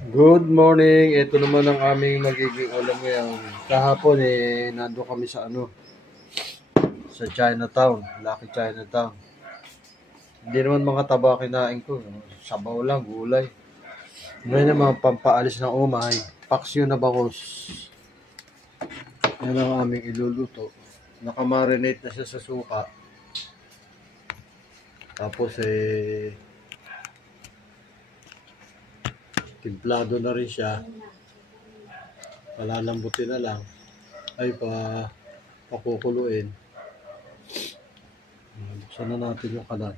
Good morning. Ito naman ang aming magiging ulam ngayon. Kahapon nando kami sa sa Chinatown, Lucky Chinatown. Hindi naman mga taba kinain ko. Sabaw lang, gulay. Ngayon naman pampaalis ng umay. Paksiw na bakos. Yan ang aming iluluto. Nakamarinate na siya sa suka. Tapos timplado na rin siya. Palalambutin na lang. Ay pakukuluin. Buksan na natin yung kalan.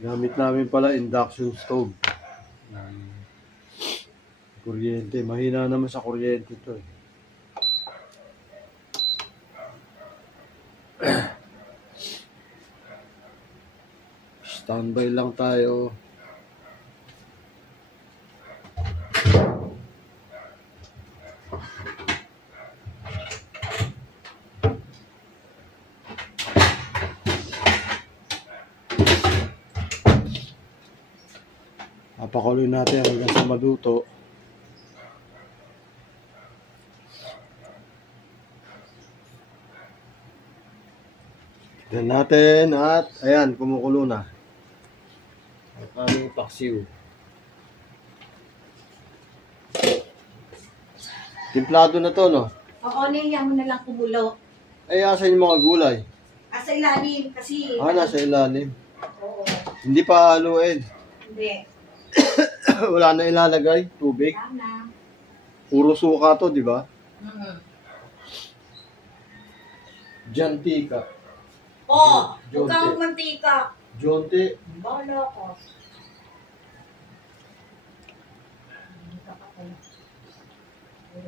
Gamit namin pala induction stove. Kuryente. Mahina naman sa kuryente ito eh. Standby lang tayo. Papakuloy natin hanggang sa maluto. Tignan natin at ayan, kumukulo na. Ang aming paksiw. Timplado na to, no? Oo, niya mo na lang kumulo. Ay, asan yung mga gulay? Sa ilalim kasi. Nasa ilalim. Oo. Hindi pa haluin. Hindi. Wala na ilalagay, tubig. Wala na. Puro suka to, di ba? Jantika. Oo, Jonte. huwag kang mantika. Jonte. Bala ko.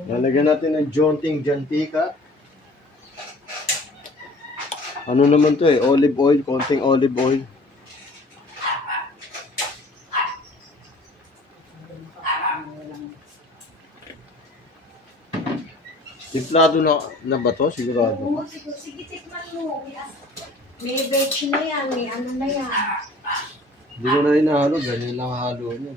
Lalagyan natin ng jonting jantika. Ano naman to eh? Olive oil, konting olive oil. Timplado na ba to? Sigurado. Oo, sige, tikman mo. May veg na yan, may ano na yan. Hindi ko na inahalo. Ganyan lang halo niya.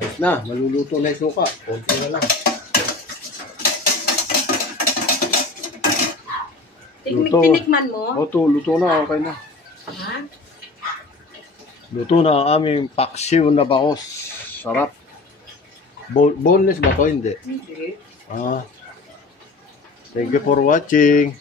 Ayos na. Maluluto na yung suka. Konti na lang. Tinikman mo? Oto, luto na. Okay na. Ha? Luto na ang aming paksiw na bakos. Sarap. Boneless ba to? Hindi. Hindi. Thank you for watching.